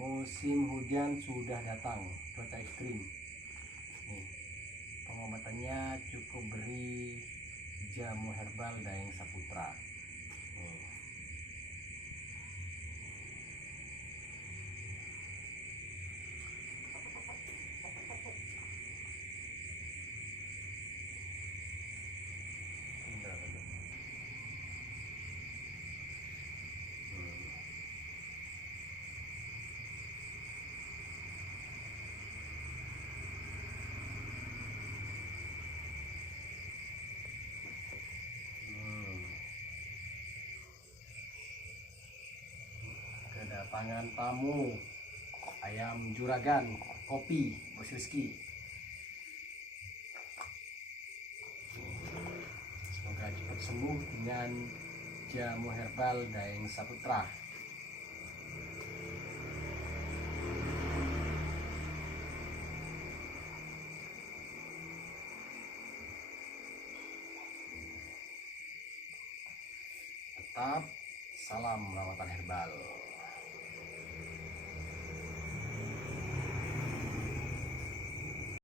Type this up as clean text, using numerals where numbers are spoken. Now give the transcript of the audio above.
Musim hujan sudah datang, cuaca ekstrim. Nih, pengobatannya cukup beri jamu herbal Daeng Saputra. Nih. Kedatangan tamu, ayam juragan, kopi, Bos Rizky. Semoga cepat sembuh dengan jamu herbal Daeng Saputra. Tetap salam rawatan herbal.